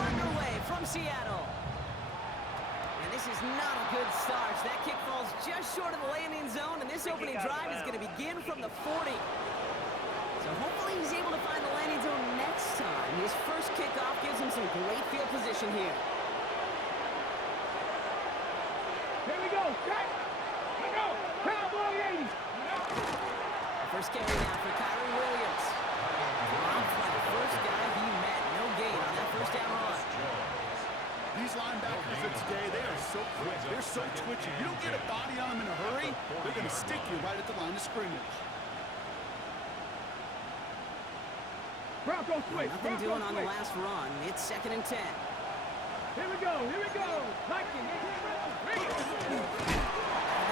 are underway from Seattle. And this is not a good start. That kick falls just short of the landing zone, and this opening drive is going to begin from the 40. So hopefully he's able to find the landing zone next time. His first kickoff gives him some great field position here. Here we go. Cut. Here we go. Cowboy 80. First carry now for Kyrie Williams. Dropped by the first guy he met. No gain on that first down run. These linebackers of today, they are so quick. They're so twitchy. You don't get a body on them in a hurry, they're going to stick you right at the line of scrimmage. Bronco switch. Nothing doing on the last run. It's 2nd and 10. Here we go. Here we go. Hiking. The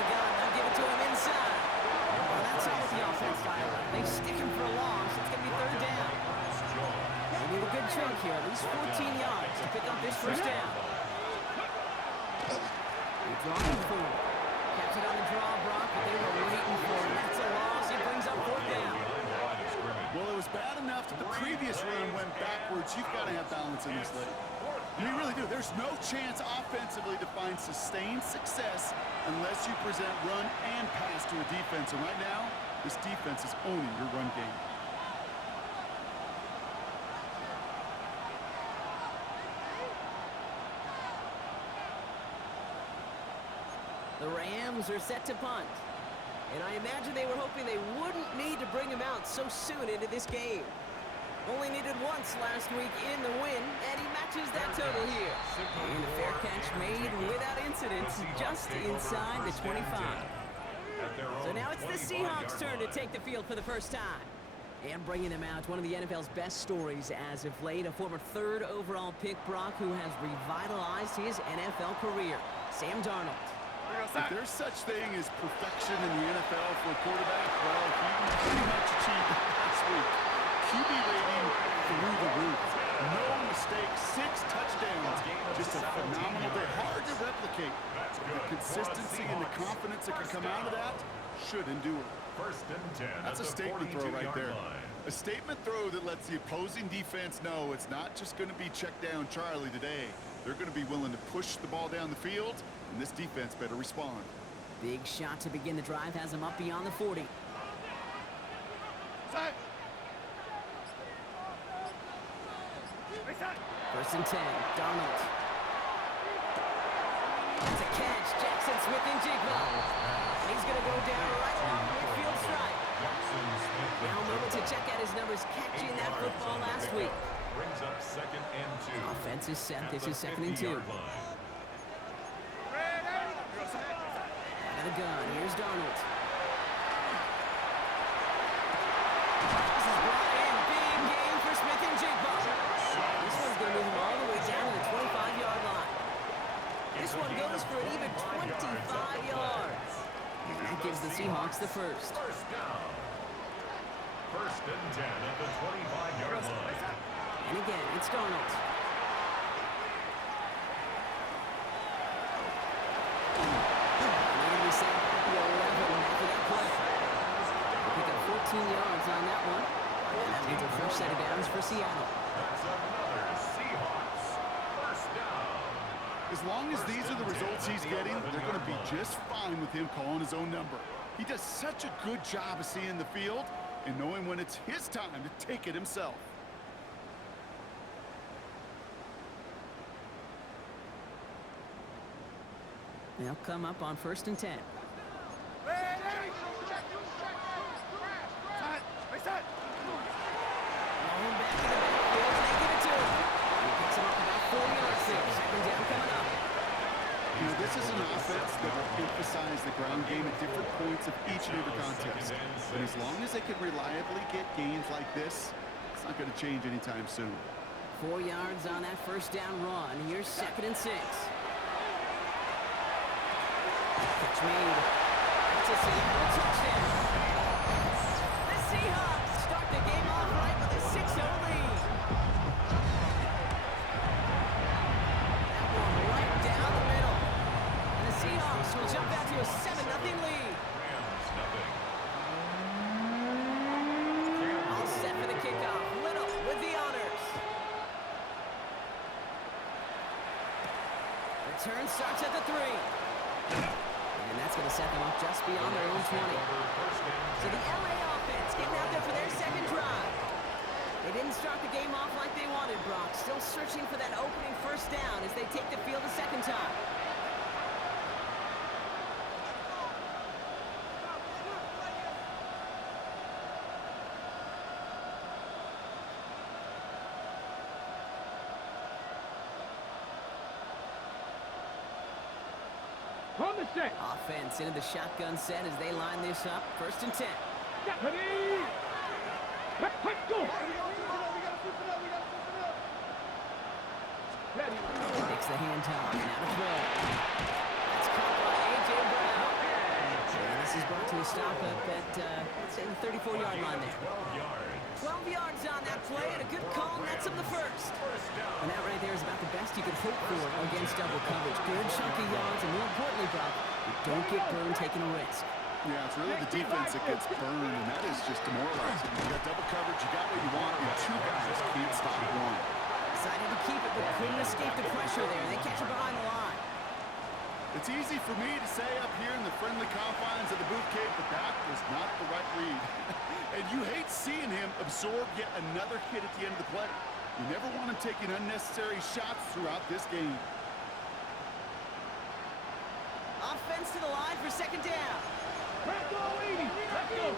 gun, they'll give it to him inside. Well, that's all with the offense, Tyler. They stick him for a loss. It's going to be 3rd down. They need a good chunk here, at least 14 yards to pick up this first down. They're drawing for him. Kept it on the draw, Brock, but they were waiting for him. That's a loss. It brings up 4th down. Well, it was bad enough that the previous run went backwards. You've got to have balance in this league. You really do. There's no chance offensively to find sustained success unless you present run and pass to a defense. And right now, this defense is owning your run game. The Rams are set to punt. And I imagine they were hoping they wouldn't need to bring him out so soon into this game. Only needed once last week in the win, and he matches that total here. And a fair catch made without incidents, just inside the 25. So now it's the Seahawks' turn to take the field for the first time. And bringing them out, one of the NFL's best stories as of late, a former 3rd overall pick, Brock, who has revitalized his NFL career, Sam Darnold. If there's such thing as perfection in the NFL for a quarterback, well, he pretty much achieved it last week. QB rating through the roof. No mistakes, 6 touchdowns. Just a phenomenal day. Hard to replicate. The consistency and the confidence that can come out of that should endure. That's a statement throw right there. A statement throw that lets the opposing defense know it's not just going to be check down Charlie today. They're going to be willing to push the ball down the field, and this defense better respond. Big shot to begin the drive has him up beyond the 40. First and 10, Darnold. That's a catch, Jackson Smith-Njigba. And he's going to go down right along the midfield stripe. Now a moment to check out his numbers catching that football last week. Brings up 2nd and 2. Offense is set. This is 2nd and 2. Out of the gun. Here's Darnold. This is brought in. Big game for Smith-Njigba. This one's going to move him all the way down to the 25-yard line. This one goes for an even 25 yards. And that gives the Seahawks the first. First down. 1st and 10 at the 25-yard line. And again, it's Darnold. Maybe set at the 11 after that play. They pick up 14 yards on that one. And that means a fresh set of downs for Seattle. That's another Seahawks. First down. As long as these are the results he's getting, they're going to be just fine with him calling his own number. He does such a good job of seeing the field and knowing when it's his time to take it himself. They'll come up on 1st and 10. Rolling back in the backfield, and they give it to him. He picks him up about 4 yards there. 2nd down coming up. You know, this is an offense that will emphasize the ground game at different points of each and every contest. But as long as they can reliably get gains like this, it's not going to change anytime soon. 4 yards on that first down run. Here's 2nd and 6. Catch made. That's a Seattle touchdown. The Seahawks start the game off right with a 6-0 lead. That one right down the middle. And the Seahawks will jump out to a 7-0 lead. Rams nothing. All set for the kickoff. Little with the honors. Offense starts at the 3. And that's going to set them up just beyond their own 20. So the LA offense getting out there for their second drive. They didn't start the game off like they wanted, Brock. Still searching for that opening first down as they take the field a second time. On the set. Offense into the shotgun set as they line this up. 1st and 10. Ready. Let's go. Ready. Makes the hand toss. Now to throw. That's caught by A.J. Brown. And this is brought to a stop up at, let's say, the 34-yard line there. 12 yards on that play, and a good call nets him the first. And that right there is about the best you could hope for against double coverage. Good chunky yards, and more importantly, Brock, you don't get burned taking a risk. Yeah, it's really the defense that gets burned, and that is just demoralizing. You got double coverage, you got what you want, and 2 guys can't stop one. Decided to keep it, but couldn't escape the pressure there. They catch it behind the line. It's easy for me to say up here in the friendly confines of the boot cave, but that was not the right read. And you hate seeing him absorb yet another hit at the end of the play. You never want him taking unnecessary shots throughout this game. Offense to the line for second down. Let's go, 80. Let's go.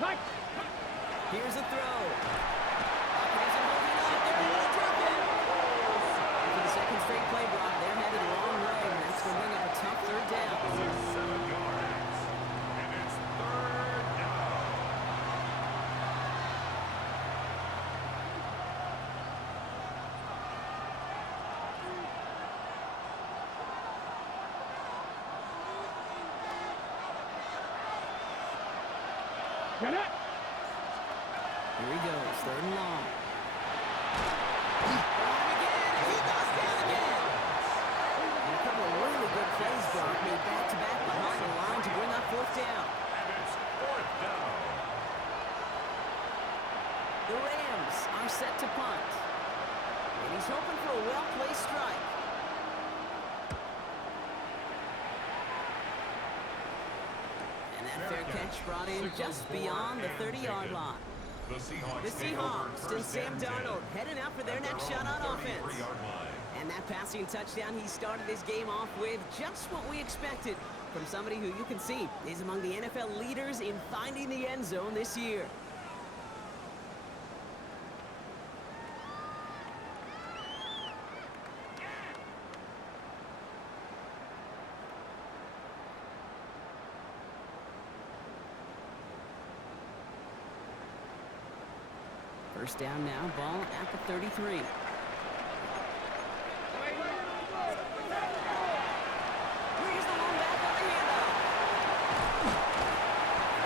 Nice. Here's a throw. Here's a holding up. They're able to drop it. And for the second straight play, Brock, they're headed the wrong way, and that's going to bring up a tough 3rd down. 7 yards. And it's 3rd down. Get it. Here he goes, 3rd and long. Again, he goes down again. And a couple of really good plays, Brock, made back-to-back behind the line to bring up 4th down. And it's 4th down. The Rams are set to punt. And he's hoping for a well-placed strike. And that fair catch brought in just beyond the 30-yard line. The Seahawks, The Seahawks and Sam Darnold heading out for their next shot on offense. And that passing touchdown he started this game off with, just what we expected from somebody who you can see is among the NFL leaders in finding the end zone this year. First down now, ball at the 33. The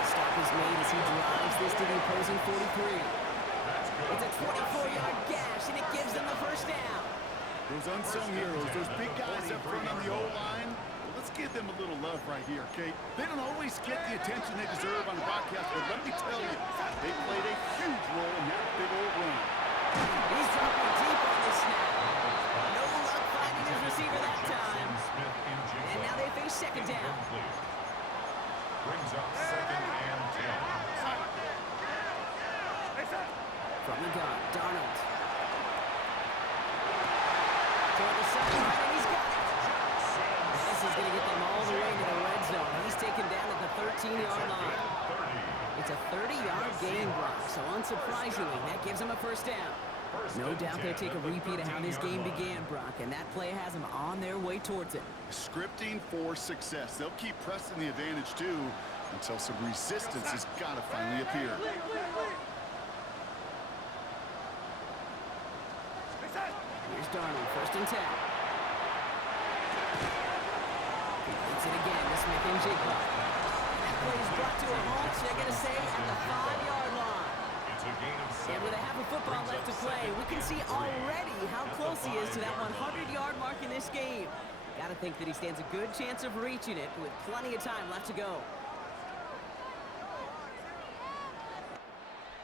stop is made as he drives this to the opposing 43. It's a 24-yard gash, and it gives them the first down. Those unsung heroes, those big guys up front on the O-line, well, let's give them a little love right here, okay? They don't always get the attention they deserve on the broadcast, but let me tell you, they played a huge role in that big old run. He's dropping deep on this snap. No luck finding his receiver that time. And now they face second down. Brings up 2nd and 10. From the gun, Darnold. Toward the sideline, and he's got it. This is going to get them all the way to the red zone. He's taken down at the 13-yard line. It's a 30-yard gain, Brock, so unsurprisingly, that gives them a first down. No doubt they'll take a repeat of how this game began, Brock, and that play has them on their way towards it. Scripting for success. They'll keep pressing the advantage, too, until some resistance has got to finally appear. Here's Darnold, 1st and 10. He beats it again to Smith and Jigba. That play is brought to a halt, so they're going to say at the 5-yard line. It's a gain of 7. And with a half of football left to play, we can see already how close he is to that 100-yard mark in this game. Got to think that he stands a good chance of reaching it with plenty of time left to go.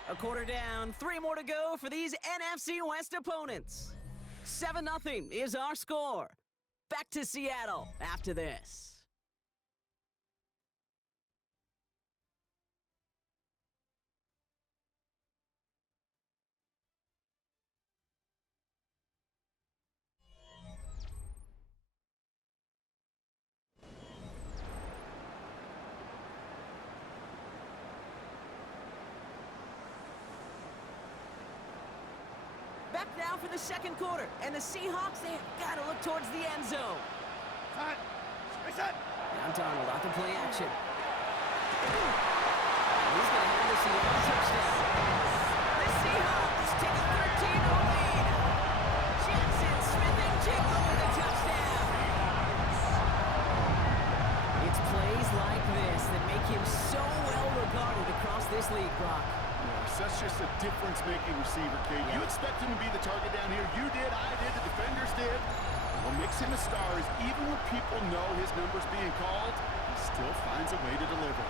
A quarter down, 3 more to go for these NFC West opponents. 7-0 is our score. back to Seattle after this. Back now for the second quarter, and the Seahawks, they have got to look towards the end zone. Now Darnold out to play action. He's going to have this in a touchdown. The Seahawks take a 13-0 lead. JSN Smith-Njigba with a touchdown. It's plays like this that make him so well regarded across this league, Brock. That's just a difference-making receiver, Kate. You expect him to be the target down here. You did, I did, the defenders did. What makes him a star is even when people know his number's being called, he still finds a way to deliver.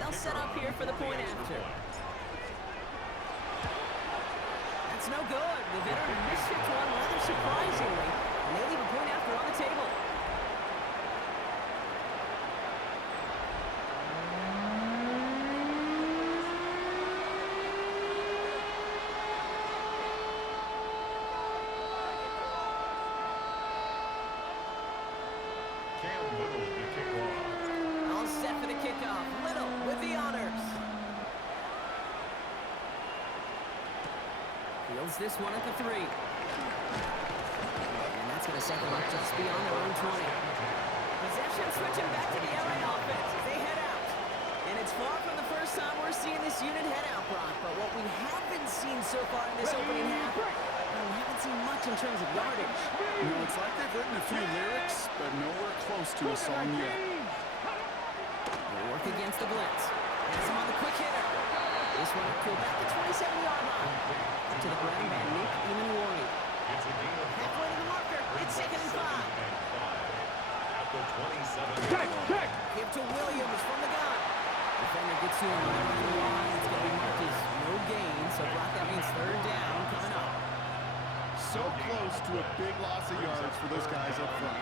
They'll set up here for the point after. That's no good. The veteran misfits one rather surprisingly, and they leave a point after on the table. All set for the kickoff. Little with the honors. Fields this one at the 3. And that's going to set them up just beyond their own 20. Possession switching back to the LA offense as they head out. And it's far from the first time we're seeing this unit head out, Brock. But what we haven't seen so far in this opening half, we haven't seen much in terms of yardage. You know, it's like they've written a few lyrics, but nowhere close to a song yet. They work against the blitz. Has him on the quick hitter. This one pulled back the 27-yard line. To the ground by Nick Eamon-Warney. Halfway to the marker. It's 2nd and 5. Check. Give to Williams from the gun. Defender gets to him right around the line. It's going to be marked as no gain. So, Brock, that means 3rd down coming up. So close to a big loss of yards for those guys up front.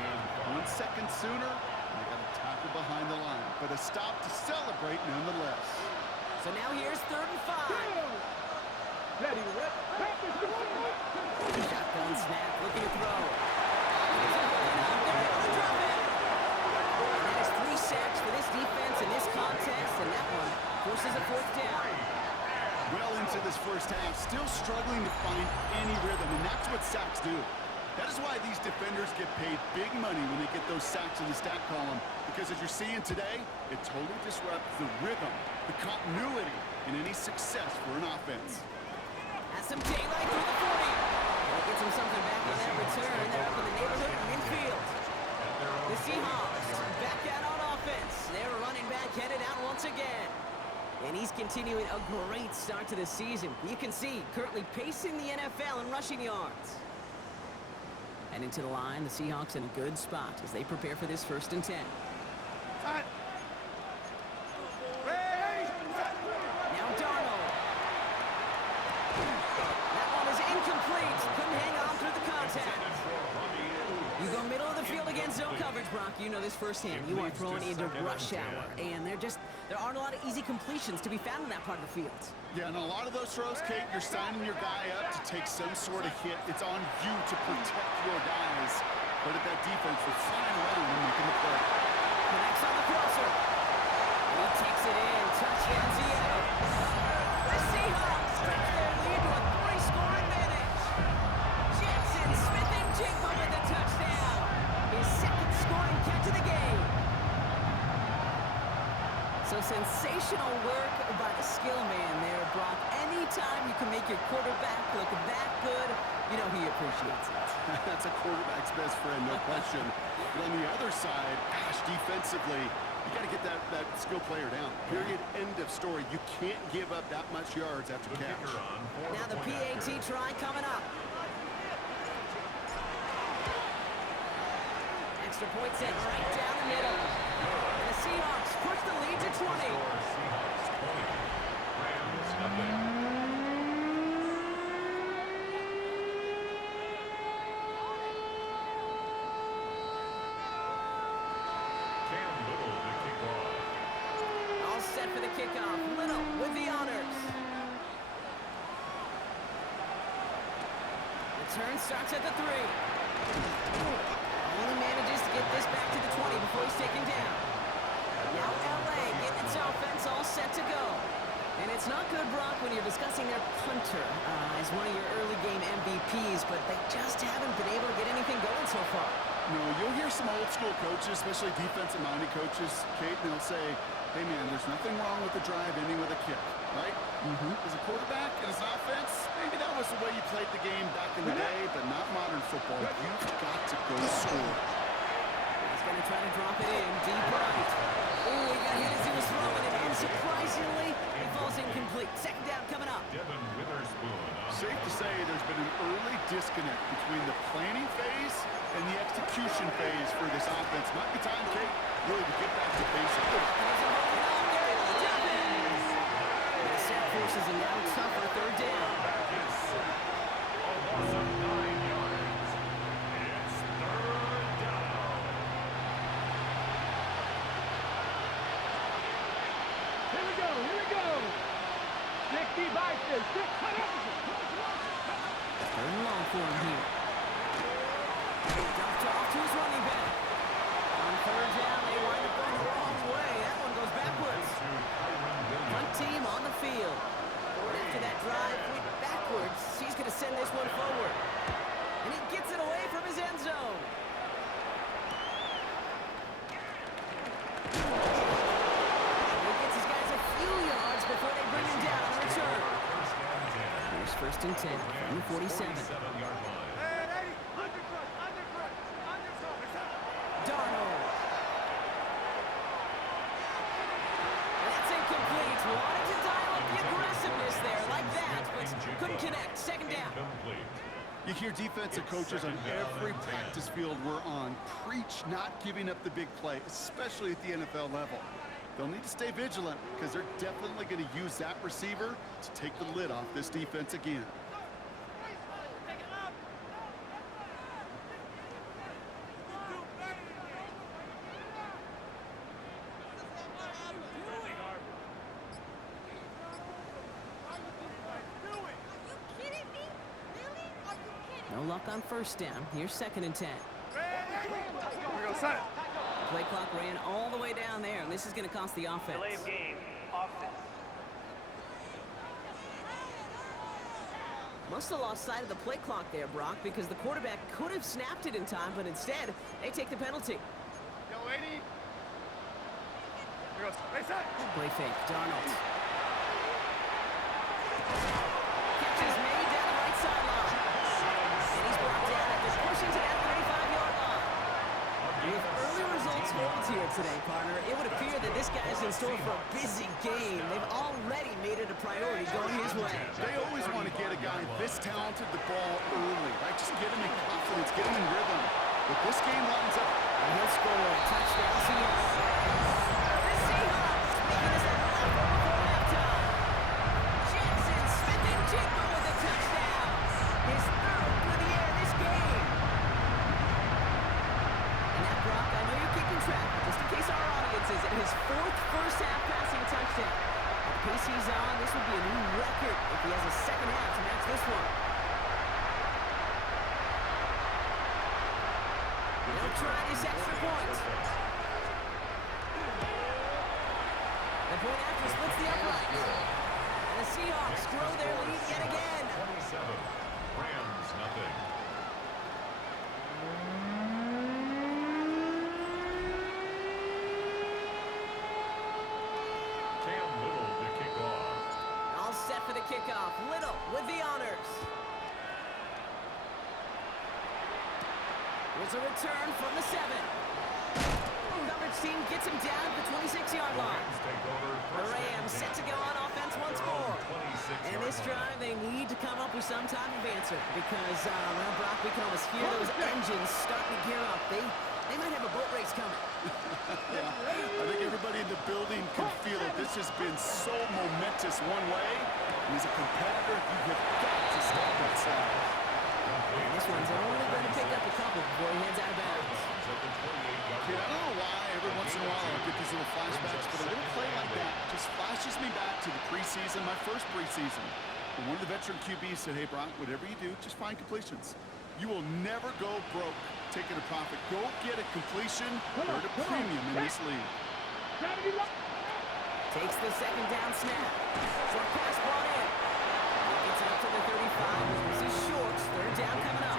1 second sooner, they got a tackle behind the line. But a stop to celebrate nonetheless. So now here's 3rd and 5. Ready, rep. Shotgun snap, looking to throw. They're able to drop it. And that is 3 sacks for this defense in this contest, and that one forces a 4th down. Well into this first half, still struggling to find any rhythm, and that's what sacks do. That is why these defenders get paid big money when they get those sacks in the stat column, because as you're seeing today, it totally disrupts the rhythm, the continuity, and any success for an offense. Has some daylight through the 40. That gets him something back on that return. They're up in the neighborhood of midfield. The Seahawks back out on offense. Their running back headed out once again. And he's continuing a great start to the season. You can see currently pacing the NFL in rushing yards. And into the line, the Seahawks in a good spot as they prepare for this 1st and 10. Now Darnold. That one is incomplete. Couldn't hang on through the contact. You go middle of the field against zone coverage, Brock. You know this firsthand. You are thrown into rush hour. And there aren't a lot of easy completions to be found in that part of the field. Yeah, and a lot of those throws, Kate, you're signing your guy up to take some sort of hit. It's on you to protect your guys. But at that defense, we're flying around and making the play. Connects on the crosser. And he takes it in. Touchdown, Seattle. The Seahawks take their lead to a 3-score advantage. JSN Smith-Njigba with the touchdown. His 2nd scoring catch of the game. So sensational work by the skill man there, Brock. Anytime you can make your quarterback look that good, you know he appreciates it. That's a quarterback's best friend, no question. But on the other side, gosh, defensively, you got to get that skill player down. Period. End of story. You can't give up that much yards after catch. Now the PAT try coming up. Extra point set right down the middle. And the Seahawks push the lead to 20. Seahawks 20. Rams nothing. All set for the kickoff. Little with the honors. Return starts at the 3. Only manages to get this back to the 20 before he's taken down. Now LA getting its offense all set to go. And it's not good, Brock, when you're discussing their punter as one of your early game MVPs, but they just haven't been able to get anything going so far. No, you'll hear some old school coaches, especially defensive-minded coaches, Kate, and they'll say, hey, man, there's nothing wrong with the drive ending with a kick, right? As a quarterback and as an offense, maybe that was the way you played the game back in the day, but not modern football. You've got to go score. He's going to try to drop it in deep right. Ooh, he got hit as he was throwing it, and surprisingly, it falls incomplete. Second down coming up. Devin Witherspoon. Safe to say there's been an early disconnect between the planning phase and the execution phase for this offense. Might be time, Kate, really to get back to basics. The set forces a now tougher third down. A loss of 9 yards. It's third down. Here we go, here we go. 60 biceps, 600. Third and long for him here. Dumped off to his running back. On third down, they wind up going the wrong way. That one goes backwards. Punt team on the field. And after that drive went backwards, he's going to send this one forward. And he gets it away from his end zone. And he gets his guys a few yards before they bring him down on the return. Here's first and 10 from the 47. Darnold. And that's incomplete. Wanted to dial up the aggressiveness there like that, but couldn't connect. Second down. You hear defensive coaches on every practice field we're on preach not giving up the big play, especially at the NFL level. They'll need to stay vigilant because they're definitely going to use that receiver to take the lid off this defense again. No luck on first down. Here's second and 10. Play clock ran all the way down there, and this is going to cost the offense. Delay of game. Offense. Must have lost sight of the play clock there, Brock, because the quarterback could have snapped it in time, but instead, they take the penalty. Play fake. Darnold. Catch is made down the right sideline. And he's brought down after pushing to that 35-yard line. With early results holds here today, partner, it would appear that this guy's in store for a busy game. They've already made it a priority going his way. They always want to get a guy this talented the ball early, right? Just get him in confidence, get him in rhythm. But this game lines up. And he'll score a touchdown. The Seahawks making this happen before halftime. JSN Smith-Njigba with a touchdown. His third for the air this game. And that, Brock, I know you're keeping track, just in case our audience isn't, his fourth first-half passing touchdown. At the pace he's on, this would be a new record if he has a second half to match this one. They'll try this extra point. The point after splits the upright. And the Seahawks grow their lead yet again. 27. Rams nothing. Cam Little to kick off. All set for the kickoff. Little with the honors. Here's a return from the 7. Coverage team gets him down at the 26-yard line. The Rams set to go on offense once more. And this drive, they need to come up with some type of answer because, well, Brock, we can almost hear those engines starting to gear up. They They might have a boat race coming. Yeah, I think everybody in the building can feel it. This has been so momentous one way. And as a competitor, you have got to step that side. And this one's only going to pick up a couple before he heads out of bounds. Kid, I don't know why every once in a while I get these little flashbacks, but a little play like that just flashes me back to the preseason, my first preseason. And one of the veteran QBs said, hey, Brock, whatever you do, just find completions. You will never go broke taking a profit. Go get a completion or a premium in this league. Takes the second down snap. Short pass brought in. He gets out to the 35. This is short. Third down coming up.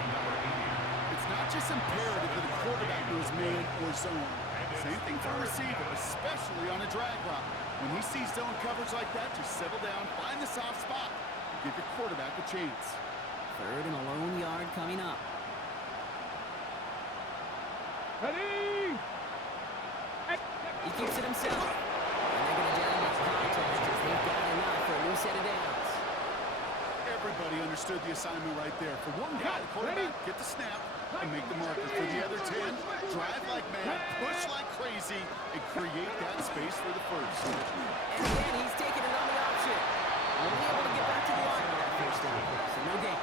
It's not just imperative that a quarterback knows man or zone. Same thing for a receiver, especially on a drag route. When he sees zone coverage like that, just settle down, find the soft spot, and give your quarterback a chance. Third and a lone yard coming up. Ready? He keeps it himself. And they're going to down that contact as they've got enough for a new set of downs. Everybody understood the assignment right there. For one guy, the quarterback, get the snap and make the marker. For the other 10, drive like mad, push like crazy, and create that space for the first. And again, he's taking it on the option. Only able to get back to the line with that first down. So no gain.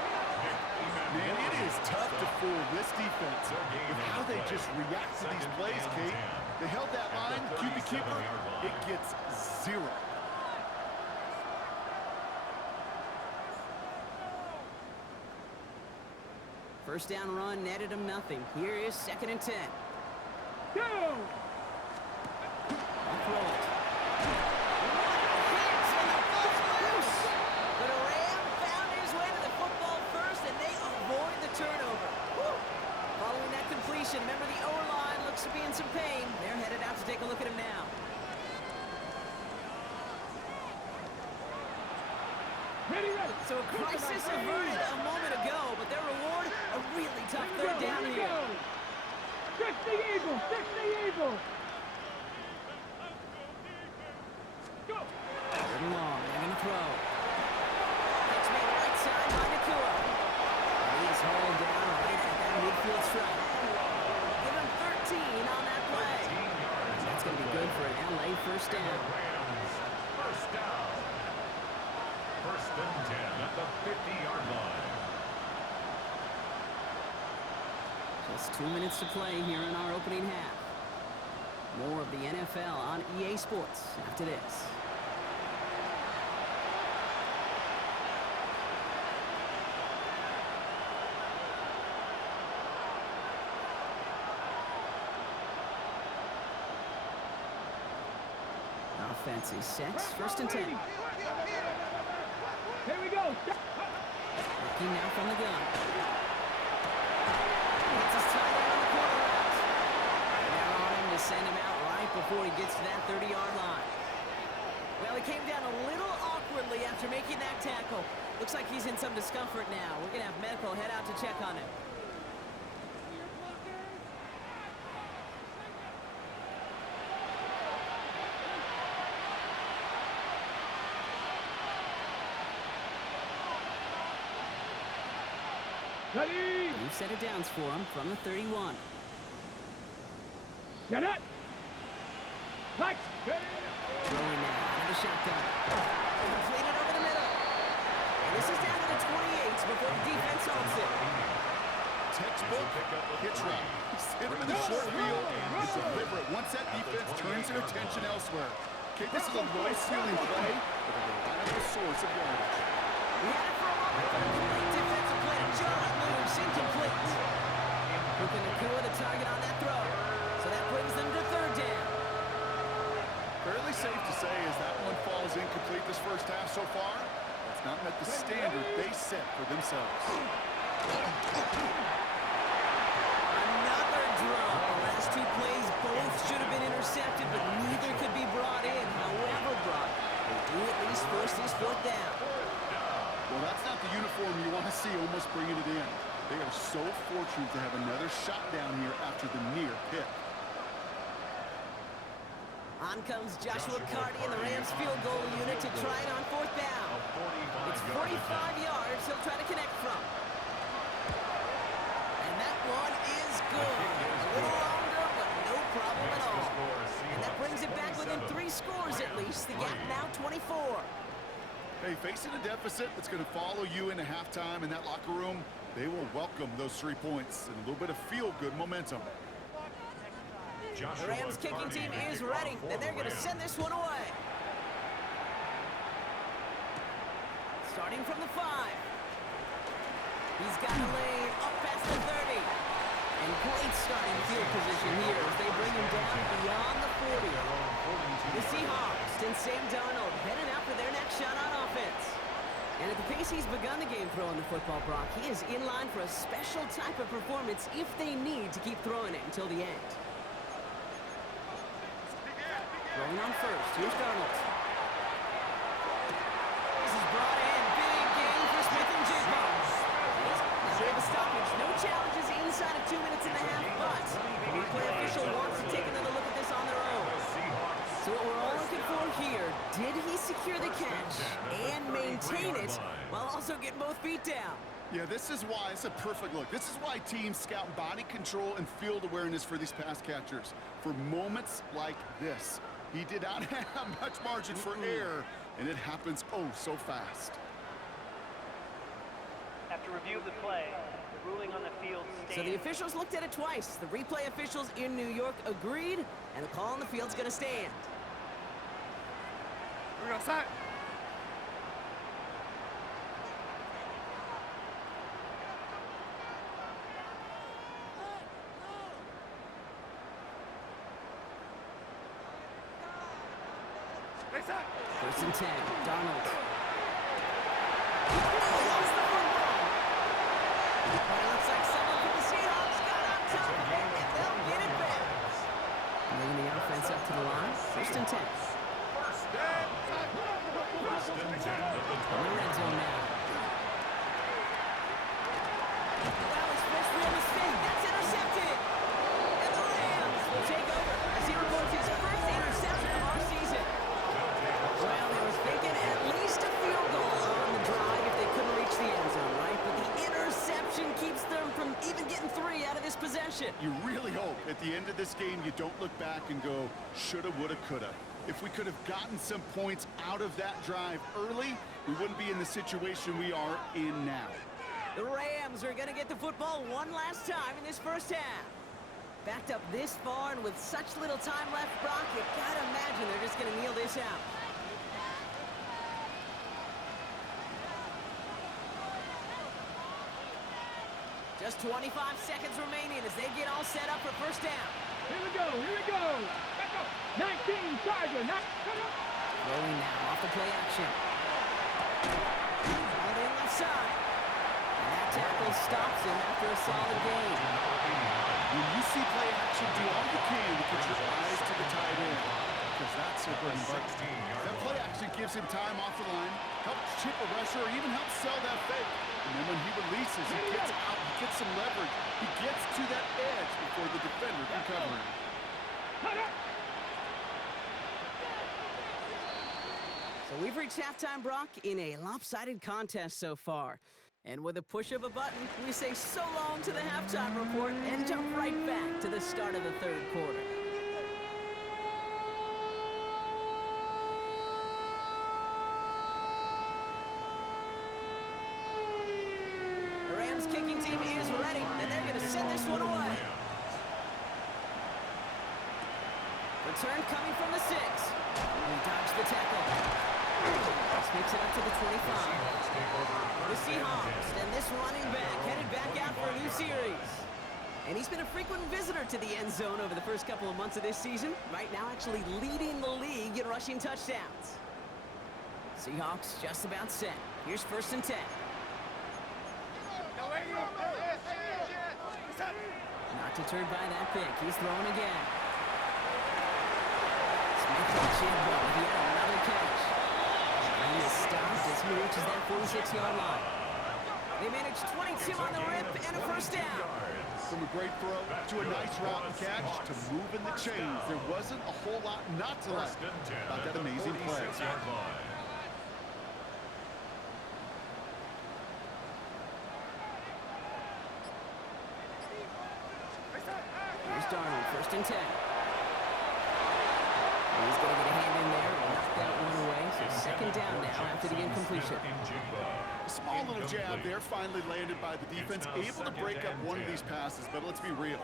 Man, it is tough to fool this defense with how they just react to these plays, Kate. They held that line, QB keeper, it gets 0. First down run netted him nothing. Here is 2nd and 10. Go! I'll throw it. What hits, and the ball's loose! But a Ram found his way to the football first, and they avoid the turnover. Woo! Following that completion, remember the O-line looks to be in some pain. They're headed out to take a look at him now. Ready, ready. So a crisis averted a moment ago, but their reward, a really tough third down here. Fix the Eagle! Fix the Eagle! Go! Third and long, they're going to throw. Pitch made right side by Nakua. He's hauled down right at that midfield stripe. Give him 13 on that play. That's going to be good for an LA first down. First down. First and 10 at the 50-yard line. Just 2 minutes to play here in our opening half. More of the NFL on EA Sports after this. Offense is set. First and 10. Here we go. Looking now from the gun. Gets his tight end on the corner route. And they're on him to send him out right before he gets to that 30-yard line. Well, he came down a little awkwardly after making that tackle. Looks like he's in some discomfort now. We're going to have medical head out to check on him. Ready? New set of downs for him from the 31. Get it! Like, Throwing now out of the shotgun. Completed over the middle. And this is down to the 28 before the defense holds it. Textbook hitch route. Hit him in the short field and deliver it once that defense turns their attention elsewhere. Okay, this is a low ceiling play with a reliable source of yardage. We had it for a moment, but a great defensive play to jar it loose, incomplete. Puka Nakua the target on that throw. So that brings them to third down. Fairly safe to say as that one falls incomplete this first half so far, it's not met the standard they set for themselves. Another drop. The last two plays both should have been intercepted, but neither could be brought in. However, Brock, they do at least force this fourth down. Well, that's not the uniform you want to see almost bringing it in. They are so fortunate to have another shot down here after the near pick. On comes Joshua Carty and the Rams field goal unit to try it on fourth down. It's 45 yards he'll try to connect from. And that one is good. A little longer Hey, facing a deficit that's going to follow you into halftime in that locker room, they will welcome those 3 points and a little bit of feel-good momentum. The Rams kicking team is ready, and they're going to send this one away. Starting from the 5. He's got a lane up past the 30. And great starting field position here as they bring him down beyond the 40. The Seahawks and Sam Darnold heading out for their next shot on offense. And at the pace he's begun the game throwing the football, Brock, he is in line for a special type of performance if they need to keep throwing it until the end. Rolling on first, here's Darnold. This is brought in, big gain for Smith and Jigba. They have a stoppage, no challenges inside of 2 minutes and a half, but the replay official wants to take another look at this on their own. So what we're all looking for here, did he secure the catch and maintain it while also getting both feet down? Yeah, this is why it's a perfect look. This is why teams scout body control and field awareness for these pass catchers. For moments like this, he did not have much margin for error, and it happens oh so fast. After review of the play, the ruling on the field stands. So the officials looked at it twice. The replay officials in New York agreed, and the call on the field's going to stand. We're outside. First and 10, Darnold. But it looks like someone from the Seahawks got on top of it, and they'll get it back. Bringing the offense up to the line. First and 10. First down. First and 10 at the In the red zone now. Well, his first real mistake. That's intercepted. And the Rams will take over as he records his first interception of our season. Well, they were thinking at least a field goal on the drive if they couldn't reach the end zone, right? But the interception keeps them from even getting 3 out of this possession. You really hope at the end of this game you don't look back and go, shoulda, woulda, coulda. If we could have gotten some points out of that drive early, we wouldn't be in the situation we are in now. The Rams are going to get the football one last time in this first half. Backed up this far and with such little time left, Brock, you gotta imagine they're just going to kneel this out. Just 25 seconds remaining as they get all set up for first down. Here we go, here we go. Back up. 19, Charger, Rolling now off the play action. On the left side. And that tackle stops him after a solid gain. When you see play action, do all you can to get your eyes to the tight end, because that's their bread and butter. That play action gives him time off the line, helps chip a rusher, or even helps sell that fake. And then when he releases, he gets out, he gets some leverage. He gets to that edge before the defender can cover him. So we've reached halftime, Brock, in a lopsided contest so far. And with a push of a button, we say so long to the halftime report and jump right back to the start of the third quarter. The Rams kicking team is ready, and they're going to send this one away. Return coming from the 6. He dodged the tackle. This makes it up to the 25. The Seahawks and this running back headed back out for a new series. And he's been a frequent visitor to the end zone over the first couple of months of this season. Right now actually leading the league in rushing touchdowns. Seahawks just about set. Here's first and 10. Not deterred by that pick. He's throwing again. Smith and Jigba with yet another catch. And is stopped as he reaches that 46-yard line. They managed 22 on the rip and a first down. From a great throw to a nice route and catch to moving the chains. There wasn't a whole lot not to like about that amazing play. Here's Darnold, first and 10. He's going to get a hand in there and knock that one away. So second down now after the incompletion. A small little jab there, finally landed by the defense, able to break up one of these passes, but let's be real.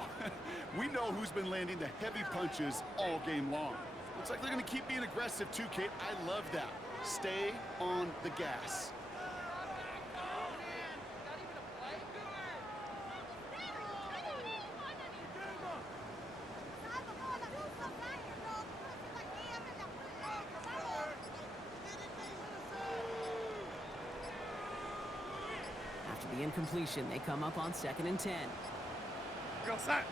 We know who's been landing the heavy punches all game long. Looks like they're going to keep being aggressive too, Kate. I love that. Stay on the gas. After the incompletion, they come up on 2nd and 10. Go, set.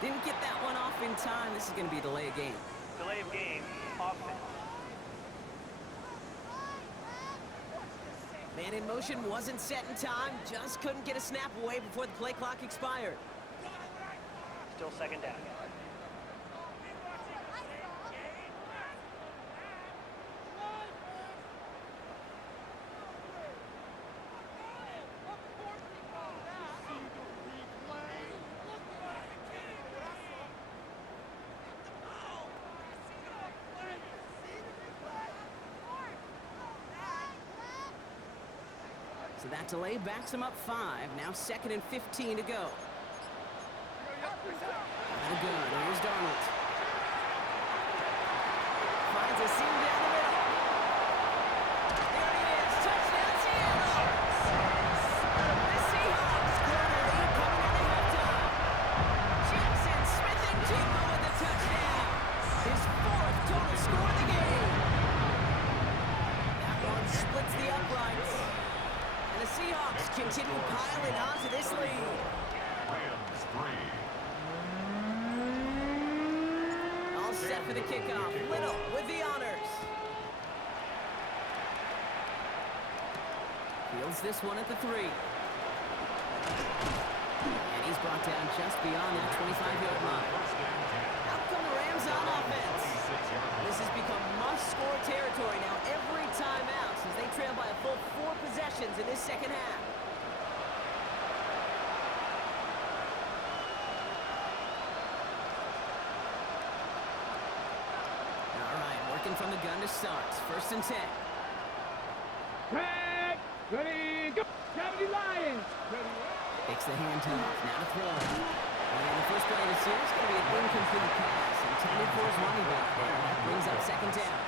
Didn't get that one off in time. This is going to be a delay of game. Delay of game, offense. Man in motion wasn't set in time. Just couldn't get a snap away before the play clock expired. Still second down. So that delay backs him up 5. Now 2nd and 15 to go. Got a gun. Here's Darnold. Finds a seam down the middle. There he is. Touchdown, Seattle! The Seahawks grow the lead coming into halftime. Jackson Smith-Njigba with the touchdown. His 4th total score of the game. That one splits the uprights. And the Seahawks continue piling onto this lead. Rams 3. All set for the kickoff. Little with the honors. Fields this one at the 3. And he's brought down just beyond that 25-yard line. Out come the Rams on offense. This has become must-score territory now every time out since they trail by a full 4 possessions in this second half. All right, working from the gun to start. 1st and 10. Tag. Ready, go. 70 Lions. Ready, Takes the handoff. Now to throw. And the first play of the series is going to be an incomplete pass. Intended for his running back. That brings up 2nd down.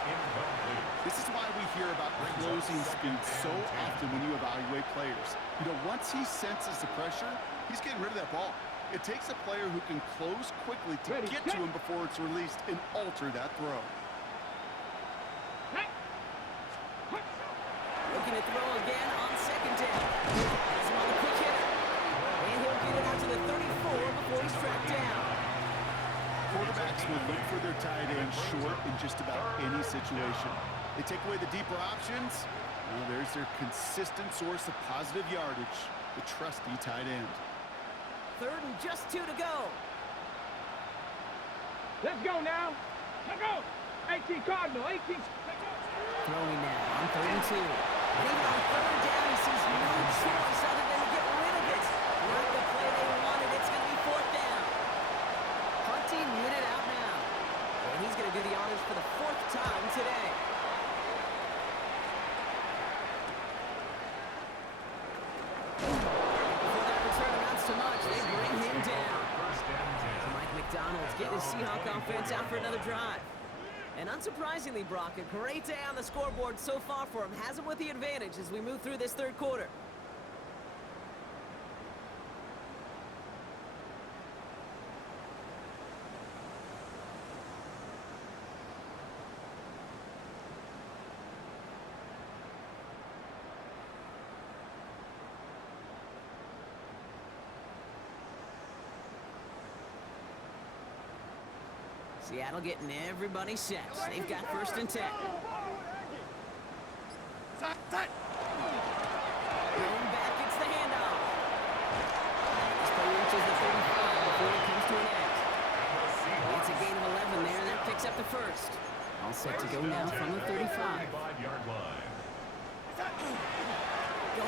This is why we hear about closing speed so often when you evaluate players. You know, once he senses the pressure, he's getting rid of that ball. It takes a player who can close quickly to get to him before it's released and alter that throw. Looking to throw again on 2nd down. Has him on the quick hitter. And he'll get it out to the 34 before he's tracked down. Quarterbacks will look for their tight end short in just about any situation. They take away the deeper options. Well, there's their consistent source of positive yardage, the trusty tight end. 3rd and just 2 to go. Let's go now. Let's go. 18 Cardinal. 18. Let's go. Throwing now on 3rd and 2. And even on 3rd down, he sees no choice other than to get rid of it. Not the play they wanted. It's going to be 4th down. Punting unit out now. And he's going to do the honors for the 4th time today. Before that return amounts to much, they bring him down. So Mike McDonald's getting his Seahawk offense out for another drive. And unsurprisingly, Brock, a great day on the scoreboard so far for him. Has him with the advantage as we move through this 3rd quarter. Seattle getting everybody set. They've got 1st and 10. Going back, it's the handoff. This play reaches the 35 before it comes to an end. It's a gain of 11 there, and that picks up the 1st. All set to go now from the 35. Going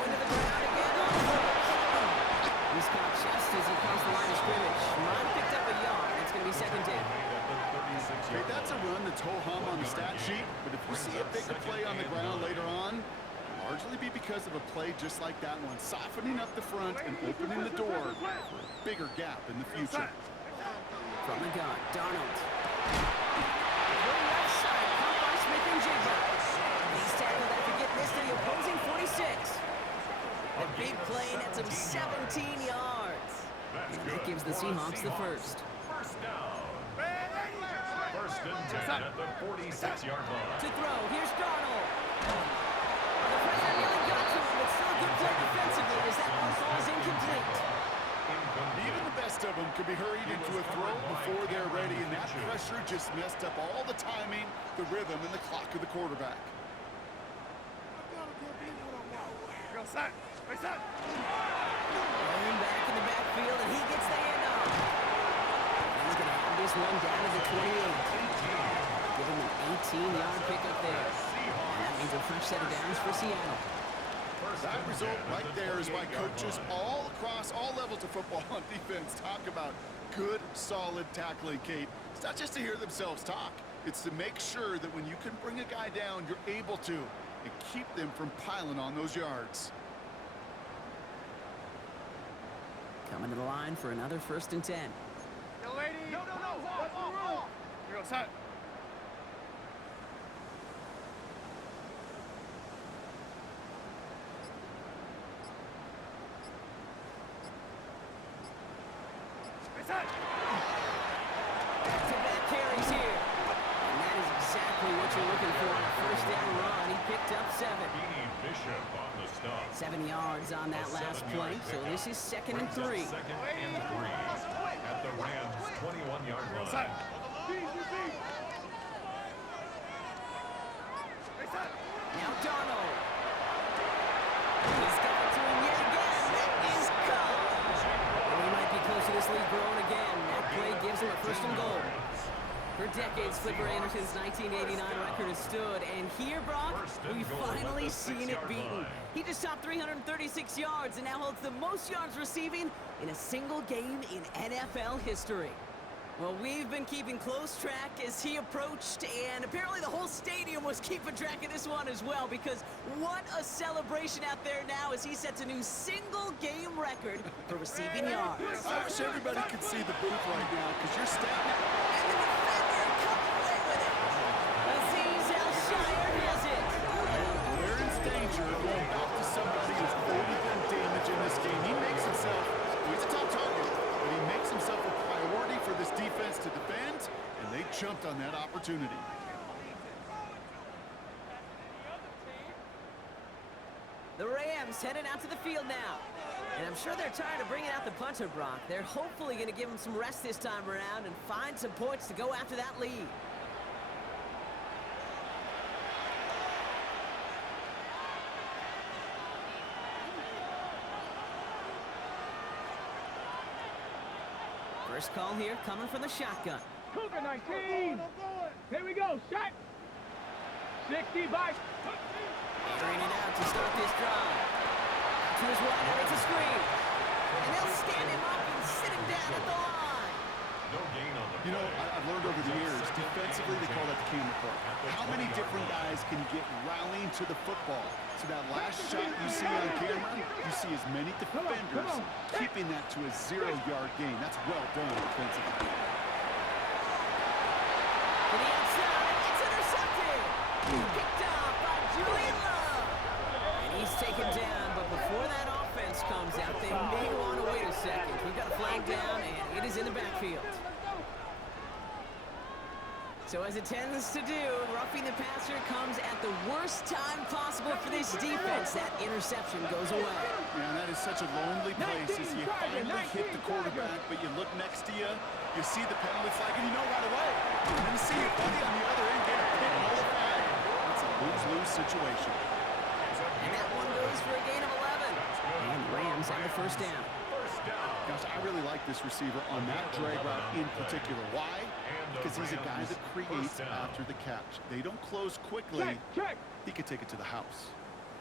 to the ground again on 1st. He's caught just as he crossed the line of scrimmage. Might have picked up a yard. It's going to be 2nd down. Okay, that's a run that's ho-hum on the stat sheet, but if you see a bigger play on the ground later on, largely be because of a play just like that one, softening up the front and opening the door for a bigger gap in the future. From the gun, Darnold. Going left side, caught by Smith-Njigba. He's tackled after getting this to the opposing 46. A big play nets him 17 yards. And that gives the Seahawks the first. First down. First and 10 at the 46-yard line. To throw, here's Darnold. The pressure nearly got to him, but still a good play defensively as that one falls incomplete. Even the best of them could be hurried into a throw before they're ready, and that pressure just messed up all the timing, the rhythm, and the clock of the quarterback. Going back in the backfield, and he gets the handoff. He's going to have this one down to the 28. Give him an 18-yard pickup there. And that means a fresh set of downs for Seattle. That result right there is why coaches all across all levels of football on defense talk about good, solid tackling, Kate. It's not just to hear themselves talk. It's to make sure that when you can bring a guy down, you're able to, and keep them from piling on those yards. Coming to the line for another 1st and 10. Yo, lady. No. What's the rule? Here goes, son. Back-to-back carries here. And that is exactly what you're looking for on a 1st down run. He picked up 7. Bishop on the stop. 7 yards on that last play, so this is 2nd and 3. Second and 3 at the Rams' 21-yard line. Now Darnold. He's got it to him yet again. That is caught. Well, he might be close to this lead growing again. That play gives him a 1st and goal. For decades, Flipper Anderson's 1989 record has stood, and here, Brock, we've finally seen it beaten. He just topped 336 yards and now holds the most yards receiving in a single game in NFL history. Well, we've been keeping close track as he approached, and apparently the whole stadium was keeping track of this one as well, because what a celebration out there now as he sets a new single-game record for receiving yards. I wish everybody could see the booth right now, because you're standing. And the defender comes away with it. Aziz Al-Shire has it. They're in danger of going back to somebody who's already done damage in this game. He makes himself, he's a top target, but he makes himself a priority for this defense to defend, and they jumped on that opportunity. The Rams headed out to the field now. And I'm sure they're tired of bringing out the punter, Brock. They're hopefully going to give him some rest this time around and find some points to go after that lead. First call here coming from the shotgun. Cougar 19. Here we go. Shot. 60 by. Airing it out to start this drive. To his right, and it's a screen. And they'll stand him up and sit him down at the line. No gain on the You know, I've learned over the years, defensively they call that the camera club. How many different guys can get rallying to the football? So that last shot you see on camera, you see as many defenders keeping that to a 0-yard gain. That's well done defensively. To the outside, it's intercepted. Picked up by Julian Love. And he's taken down, but before that offense comes out, they may want to wait a second. We've got a flag down, and it is in the backfield. So as it tends to do, roughing the passer comes at the worst time possible for this defense. That interception goes away. Man, that is such a lonely place as you finally hit the quarterback, but you look next to you, you see the penalty flag, and you know right away. And then you see your buddy on the other end get a pick nullified. It's a lose-lose situation. And that one goes for a gain of 11. And the Rams have the 1st down. Gosh, I really like this receiver on that drag route in particular. Why? Because he's a guy that creates after the catch. They don't close quickly. He could take it to the house.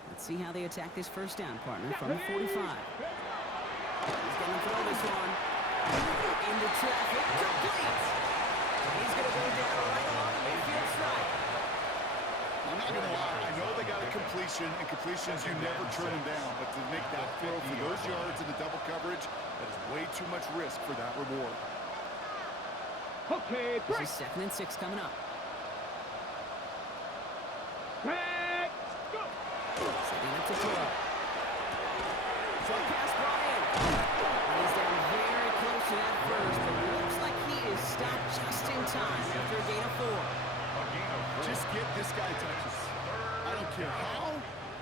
Let's see how they attack this 1st down, partner, from the 45. He's going to throw this one. Into traffic. Complete. He's going to go down right along the midfield stripe. I'm not going to lie. I know they got a completion, and completions, you never turn them down. But to make that throw for those yards in the double coverage, that is way too much risk for that reward. Okay, break. This is 2nd and 6 coming up. Break. Go. Setting up to throw. Short pass, Brian. He's down very close to that first, but looks like he is stopped just in time after a gain of 4. Just get this guy touches. I don't care how.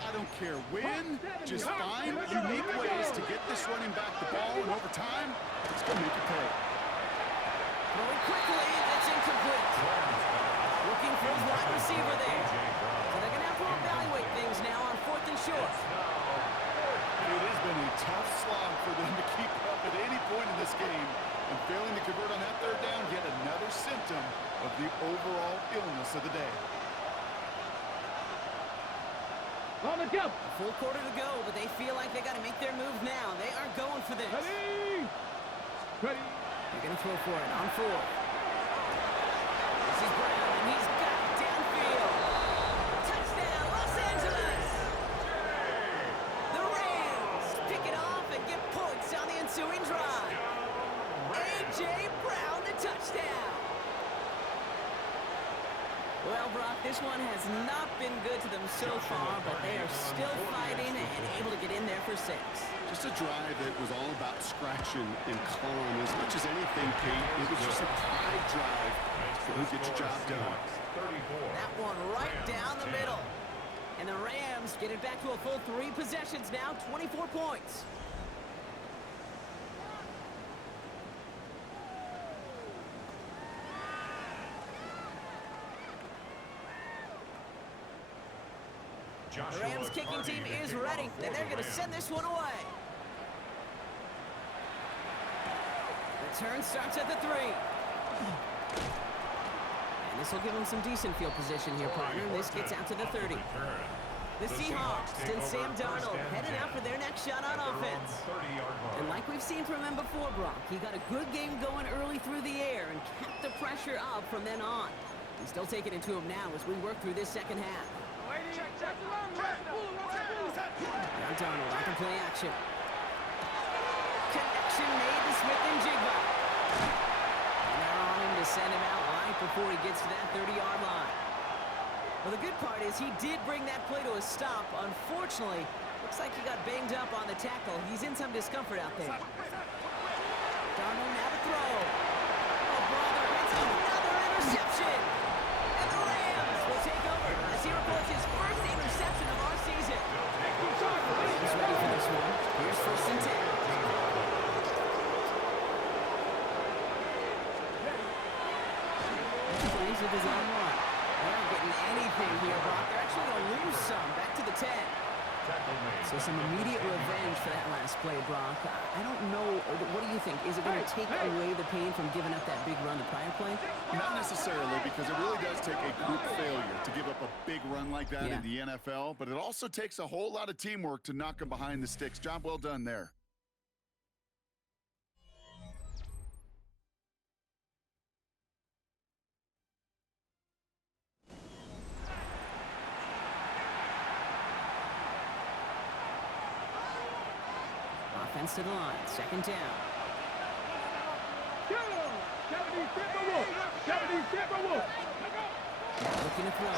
I don't care when. Just find unique ways to get this running back the ball, and over time, it's going to make it pay. Throwing quickly, that's incomplete. Looking for his wide receiver there. So they're going to have to evaluate things now on 4th and short. It has been a tough slog for them to keep up at any point in this game. And failing to convert on that 3rd down, yet another symptom of the overall illness of the day. On the jump. A full quarter to go, but they feel like they got to make their move now. They are going for this. Ready. Ready. They're going to throw for it on 4th. This is Brown, and he's got it downfield. Touchdown, Los Angeles! The Rams pick it off and get points on the ensuing drive. A.J. Brown, the touchdown. Well, Brock, this one has not been good to them so far, but they are still fighting and able to get in there for 6. Just a drive that was all about scratching and clawing. As much as anything, Pete, it was just a pride drive that would get your job done. That one right down the middle. And the Rams get it back to a full 3 possessions now, 24 points. The Rams kicking team is ready, and they're going to send this one away. Return starts at the 3. And this will give them some decent field position here, partner. This gets out to the 30. The Seahawks and Sam Darnold headed out for their next shot on offense. And like we've seen from him before, Brock, he got a good game going early through the air and kept the pressure up from then on. He's still taking it to him now as we work through this second half. Now Darnold on play action. Connection made to Smith and Jigba. And they're on him to send him out right before he gets to that 30-yard line. Well, the good part is he did bring that play to a stop. Unfortunately, looks like he got banged up on the tackle. He's in some discomfort out there. Darnold now to throw. Oh, brother, it's another interception. And the Rams will take over as he reports his first interception of our season. He's ready for this one. Here's 1st and 10. Plays with his own one. They're not getting anything here, Brock. They're actually going to lose some. Back to the 10. So some immediate revenge for that last play, Brock. I don't know. What do you think? Is it going to take away the pain from giving up that big run the prior play? Not necessarily, because it really does take a group failure to give up a big run like that in the NFL. But it also takes a whole lot of teamwork to knock them behind the sticks. Job well done there. Offense to the line. 2nd down. Looking to throw.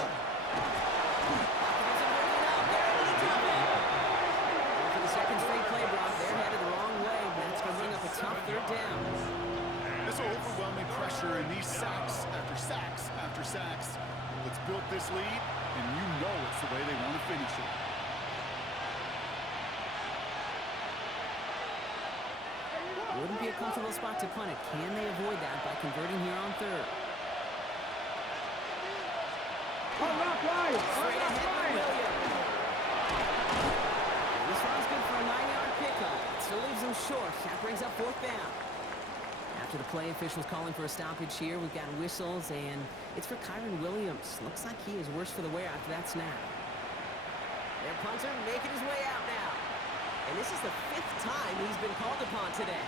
For the 2nd straight play, Brock, they're headed the wrong way. That's going to bring up a tough 3rd down. This overwhelming pressure and these sacks after sacks after sacks. Well, it's built this lead, and you know it's the way they want to finish it. Wouldn't be a comfortable spot to punt it. Can they avoid that by converting here on 3rd? Straight ahead for Williams. This one's good for a 9-yard pickup. Still leaves them short. That brings up 4th down. After the play, officials calling for a stoppage here. We've got whistles, and it's for Kyron Williams. Looks like he is worse for the wear after that snap. Their punter making his way out now. And this is the 5th time he's been called upon today.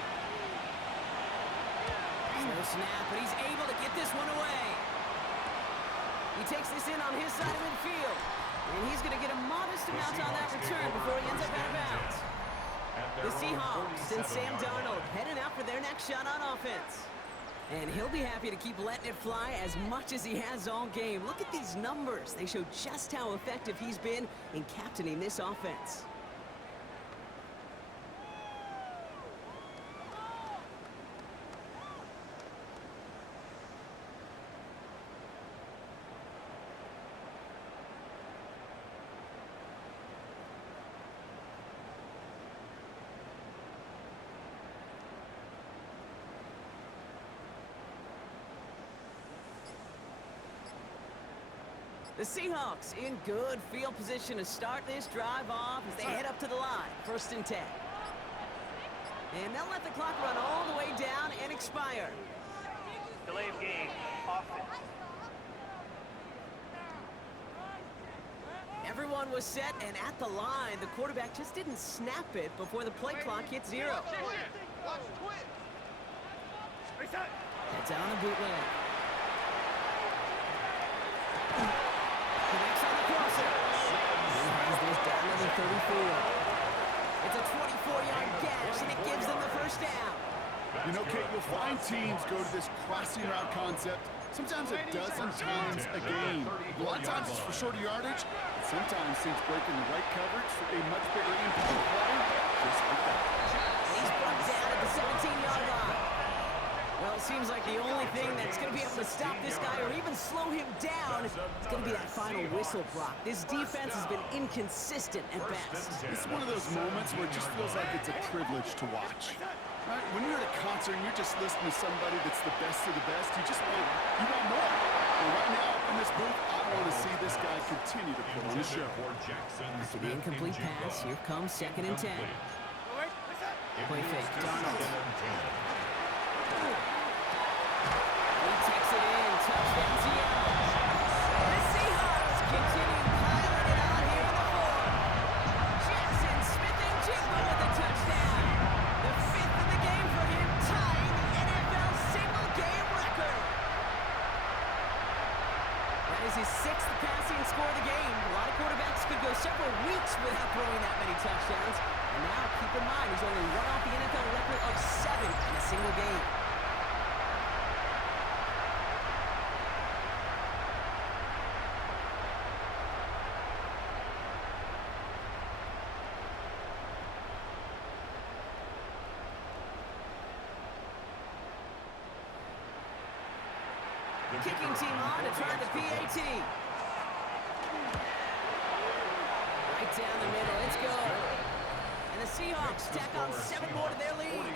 No snap, but he's able to get this one away. He takes this in on his side of midfield. And he's going to get a modest amount on that return before he ends up out of bounds. The Seahawks and Sam Darnold heading out for their next shot on offense. And he'll be happy to keep letting it fly as much as he has all game. Look at these numbers. They show just how effective he's been in captaining this offense. The Seahawks in good field position to start this drive off as they head up to the line. 1st and 10. And they'll let the clock run all the way down and expire. Delay of game. Offense. Everyone was set and at the line. The quarterback just didn't snap it before the play clock hit 0. That's out on the bootleg. Connects on the crosser. He has this down to the 34. It's a 24-yard gash, and it gives them the 1st down. You know, Kate, you'll find teams go to this crossing route concept sometimes a dozen times a game. A lot of times it's for shorter yardage, but sometimes things breaking the right coverage for a much bigger impact play, just like that. And he's brought down at the 17-yard line. Well, it seems like the only thing that's going to be able to stop this guy or even slow him down is going to be that final whistle, Brock. This defense has been inconsistent at best. It's one of those moments where it just feels like it's a privilege to watch. Right? When you're at a concert and you're just listening to somebody that's the best of the best, you want more. And right now, in this booth, I want to see this guy continue to put on the show. After the incomplete pass, here comes 2nd and 10. Play fake, Darnold. He takes it in, touchdown Seattle. The Seahawks continue piling it on here in the 4th. JSN Smith-Njigba with a touchdown. The 5th of the game for him, tying the NFL single-game record. That is his 6th passing score of the game. A lot of quarterbacks could go several weeks without throwing that many touchdowns. And now, keep in mind, he's only one off the NFL record of 7 in a single game. Kicking team on to try the PAT. Right down the middle, it's good. And the Seahawks tack on 7 more to their lead. 41.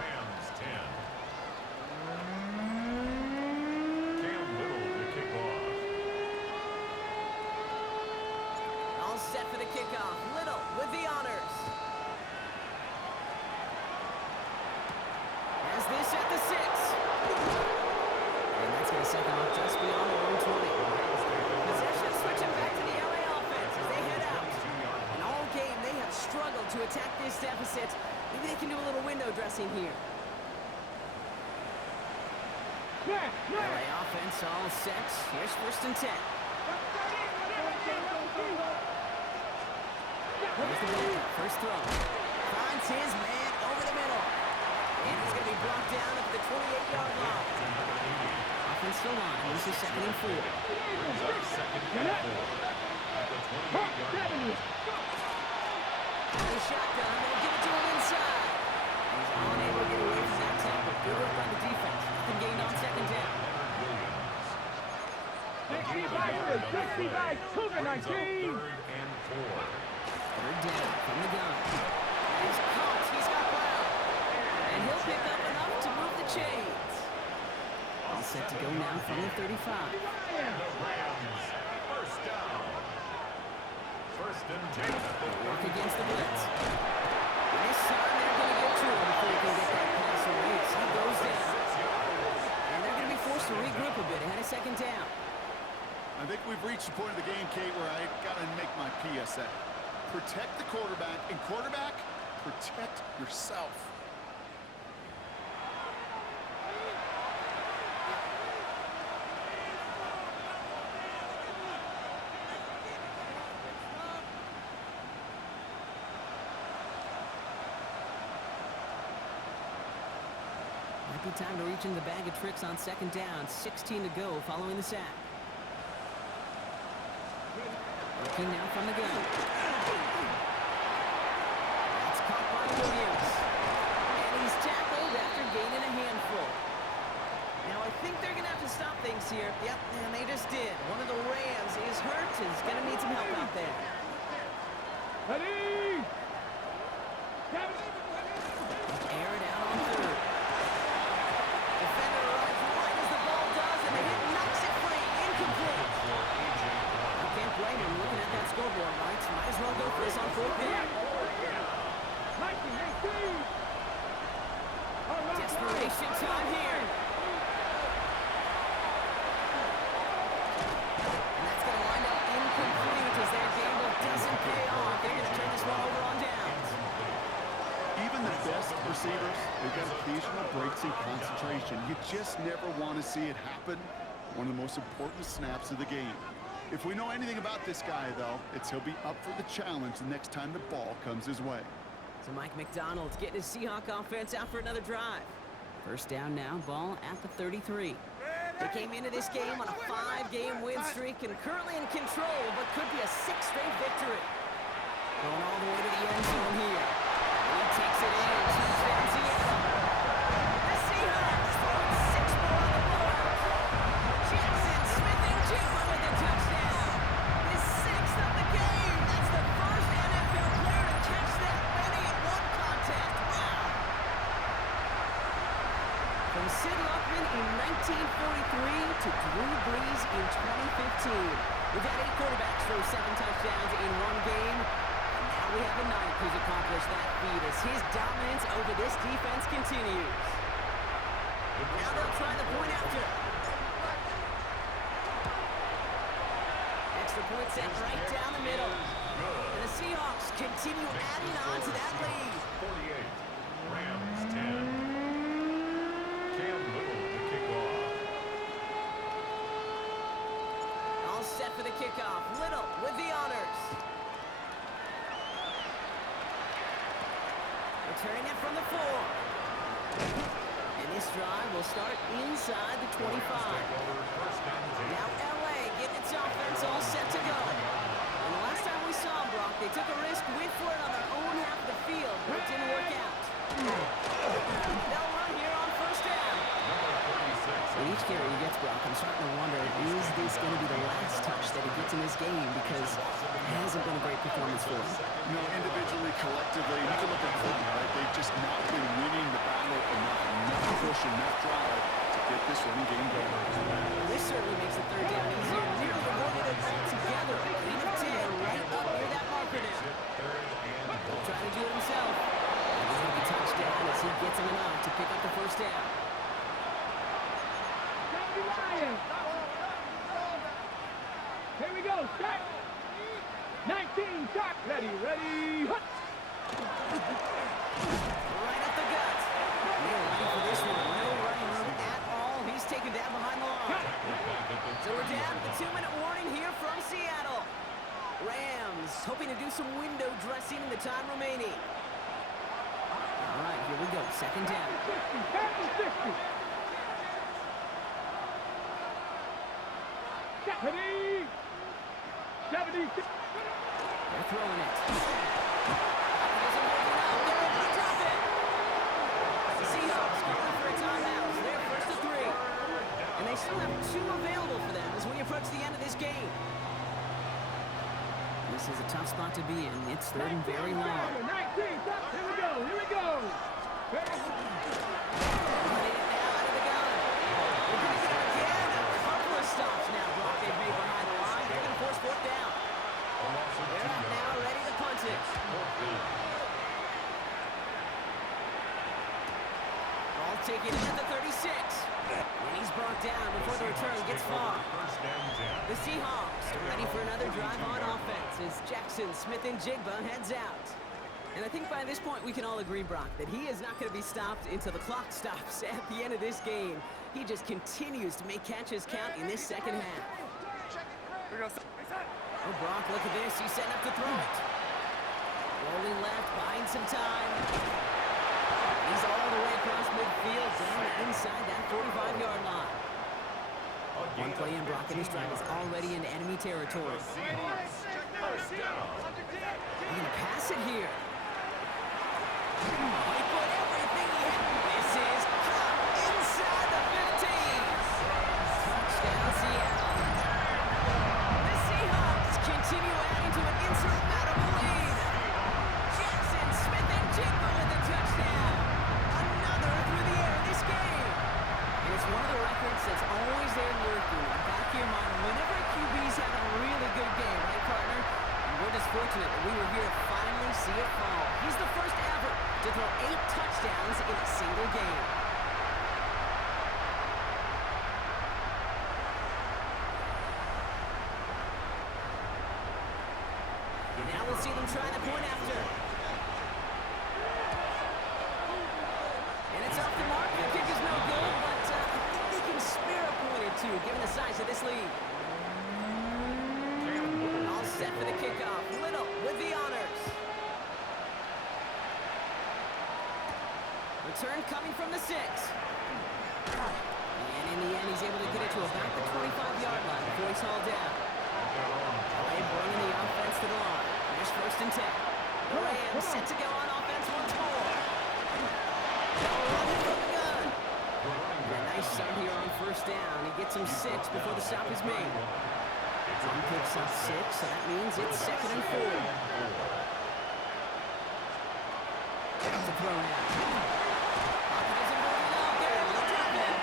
Rams 10. Cam Little to kick off. All set for the kickoff. Little with the honors. Has this at the 6. And that's going to set them up just beyond the 120. Possession switching back to the LA offense as they head out. And all game, they have struggled to attack this deficit. Maybe they can do a little window dressing here. LA offense all set. Here's 1st and 10. Here's the ball. First throw. Finds his man over the middle. And he's going to be brought down at the 28-yard line. Offense still on. This is 2nd and 4. The shotgun. They'll give it to him inside. He's unable to get away from that tackle. Good work by the defense. Nothing gained on 2nd down. 60 by Cougar 19. 3rd down from the gun. He's caught. He's got Brown. And he'll pick up enough to move the chains. All set to go now from the 35. The Rams. 1st down. 1st and 10. Work against the blitz. And this time they're going to get to him before he can get that pass away. So he goes down. And they're going to be forced to regroup a bit ahead of 2nd down. I think we've reached the point of the game, Kate, where I got to make my PSA. Protect the quarterback, and quarterback, protect yourself. Might be time to reach in the bag of tricks on second down. 16 to go following the sack. Looking now from the gun. That's caught by Williams. And he's tackled after gaining a handful. Now, I think they're going to have to stop things here. Yep, and they just did. One of the Rams is hurt. Is going to need some help out there. Ready! Air it out on third. Defender arrives right as the ball does, and the hit knocks it free. Incomplete. I can't blame him looking at that scoreboard, right? Might as well go for this on fourth down. Desperation time here. And that's going to wind up incomplete as their gamble doesn't pay off. They're going to turn this one over on downs. Even the best receivers, they've got occasional breaks in concentration. You just never want to see it happen. One of the most important snaps of the game. If we know anything about this guy, though, it's he'll be up for the challenge the next time the ball comes his way. So Mike McDonald's getting his Seahawk offense out for another drive. First down now, ball at the 33. They came into this game on a 5-game win streak and currently in control of what could be a 6th straight victory. Going all the way to the end zone here. He takes it in, touchdown Seattle. The Seahawks throwing 6 more on the board. JSN Smith-Njigba with a touchdown. His 6th of the game. That's the first NFL player to catch that many in one contest. Wow. From Sid Luckman in 1943 to Drew Brees in 2015. We've had 8 quarterbacks throw 7 touchdowns in one game. And now we have a 9th who's accomplished that feat as his dominance over this defense continues. Now they'll try the point after. Extra point set right down the middle. And the Seahawks continue adding on to that lead. 48, Rams 10. Cam Little to kick off. All set for the kickoff. Little with the honors. Returning it from the 4. And this drive will start inside the 25. Now LA getting its offense all set to go. And the last time we saw them, Brock, they took a risk, went for it on their own half of the field, but it didn't work out. They'll run here on first down. With each carry he gets, Brock, I'm starting to wonder, is this going to be the last touch that he gets in this game? Because it hasn't been a great performance for him. No, individually, collectively, you can look at them, right? They've just not been winning the battle enough push, enough drive to get this running game going. This certainly makes the third down easier. Nearly avoided it all together. Gain of 10 right up near that marker now. He'll try to do it himself. And he's going to be touchdown as he gets him enough to pick up the first down. Here we go, start. 19, start. Ready. Hut. Right up the gut. No running for this one. No running room at all. He's taken down behind the line. So we're down to the 2-minute warning here from Seattle. Rams hoping to do some window dressing in the time remaining. All right, here we go. Second down. 60. Ready. 76. They're throwing it. Doesn't work it out. They're able to drop it. The Seahawks going for a timeout. They're first to 3. And they still have 2 available for them as we approach the end of this game. This is a tough spot to be in. It's third and very long. 19, stop. Here we go. Running it now out of the gun. They're going to get it again. A couple of stops now, Brock, they've made behind the line. They're going to force 4th down. They're out now, ready to punt it. Ball taken at the 36. And he's brought down before the return gets far. The Seahawks are ready for another drive on offense as Jackson Smith-Njigba heads out. And I think by this point we can all agree, Brock, that he is not going to be stopped until the clock stops at the end of this game. He just continues to make catches count in this second half. Oh, Brock, look at this. He's setting up to throw it. Rolling left, buying some time. He's all the way across midfield, down the territory. First down. He's going to pass it here. Oh, he put everything he had. This is caught inside the 15. Touchdown, Seattle. The Seahawks continue adding to an insurmountable lead. Jackson, Smith, and Jigba with a touchdown. Another through the air this game. And it's one of the records that's always there lurking in the back of your mind whenever a QB's having a really good game, right, partner? And we're just fortunate that we were here to finally see it fall. He's the first ever to throw 8 touchdowns in a single game. Now we'll see them try the point after. And it's off the mark. The kick is no good, but I think they can spare a point or two, given the size of this lead. All set for the kickoff. Little with the honors. Return coming from the 6. And in the end, he's able to get it to about the 25-yard line before he's hauled down. LA bringing the offense to the line. Here's 1st and 10. The Rams set to go on offense once more. Running from the gun. And a nice start here on 1st down. He gets him 6 before the stop is made. He picks up 6, so that means it's 2nd and 4. To throw now. Pocket isn't moving out there. Look at him.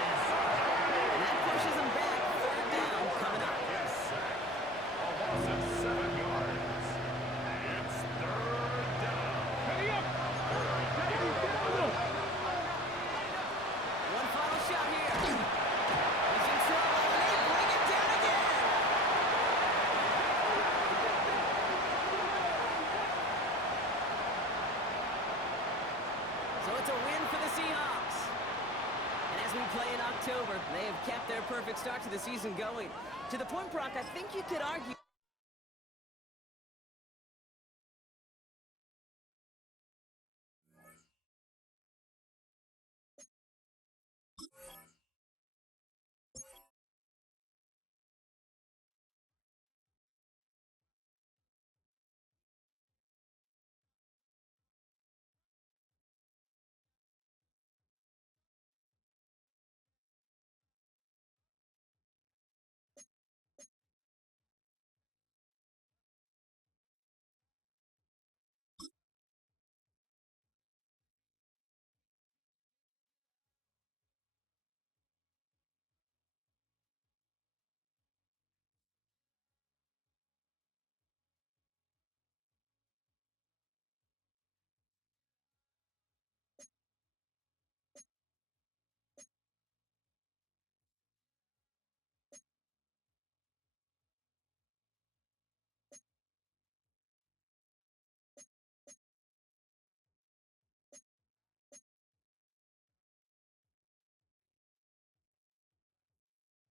And that pushes him back. 3rd down coming up. Almost at 7 yards. It's 3rd down. Ready up. Ready, down. One final shot here. He's in trouble, and they bring it down again. So it's a win for the Seahawks. And as we play in October, they have kept their perfect start to the season going. To the point, Brock, I think you could argue